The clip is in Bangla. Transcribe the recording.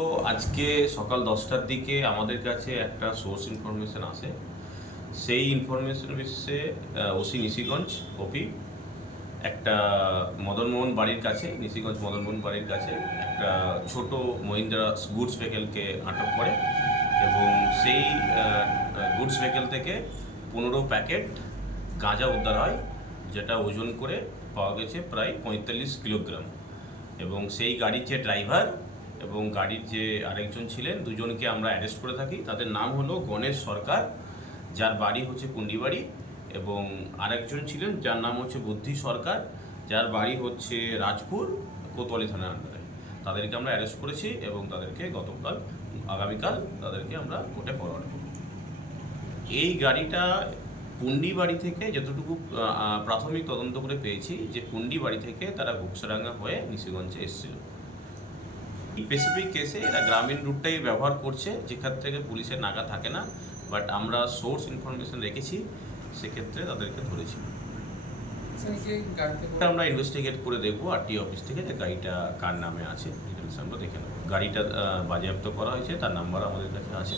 তো আজকে সকাল দশটার দিকে আমাদের কাছে একটা সোর্স ইনফরমেশন আসে। সেই ইনফরমেশন বেসিসে ওসি নিশিগঞ্জ ওপি একটা মদনমোহন বাড়ির কাছে, নিশিগঞ্জ মদনমোহন বাড়ির কাছে একটা ছোট মহিন্দ্রা গুডস ভেহিকেলকে আটক করে এবং সেই গুডস ভেহিকেল থেকে পনেরো প্যাকেট গাঁজা উদ্ধার হয়, যেটা ওজন করে পাওয়া গেছে প্রায় পঁয়তাল্লিশ কিলোগ্রাম। এবং সেই গাড়ির যে ড্রাইভার এবং গাড়ির যে আরেকজন ছিলেন, দুজনকে আমরা অ্যারেস্ট করে থাকি। তাদের নাম হলো গণেশ সরকার, যার বাড়ি হচ্ছে কুন্ডিবাড়ি এবং আরেকজন ছিলেন, যার নাম হচ্ছে বুদ্ধি সরকার, যার বাড়ি হচ্ছে রাজপুর, কোতোয়ালি থানার আন্ডারে। তাদেরকে আমরা অ্যারেস্ট করেছি এবং তাদেরকে গতকাল, আগামীকাল তাদেরকে আমরা কোর্টে ফরওয়ার্ড করব। এই গাড়িটা পুন্ডি বাড়ি থেকে যতটুকু প্রাথমিক তদন্ত করে পেয়েছি, যে পুন্ডি বাড়ি থেকে তারা ঘুকসারাঙ্গা হয়ে নিশিগঞ্জে এসেছিল। স্পেসিফিক কেসে এরা গ্রামীণ রুটটাই ব্যবহার করছে যেখান থেকে পুলিশের নাগা থাকে না বাট আমরা সোর্স ইনফরমেশন রেখেছি সেক্ষেত্রে তাদেরকে ধরেছি। আমরা ইনভেস্টিগেট করে দেখব আর টি অফিস থেকে যে গাড়িটা কার নামে আছে ডিটেলস আমরা দেখে নেব। গাড়িটা বাজেয়াপ্ত করা হয়েছে তার নাম্বার আমাদের কাছে আছে।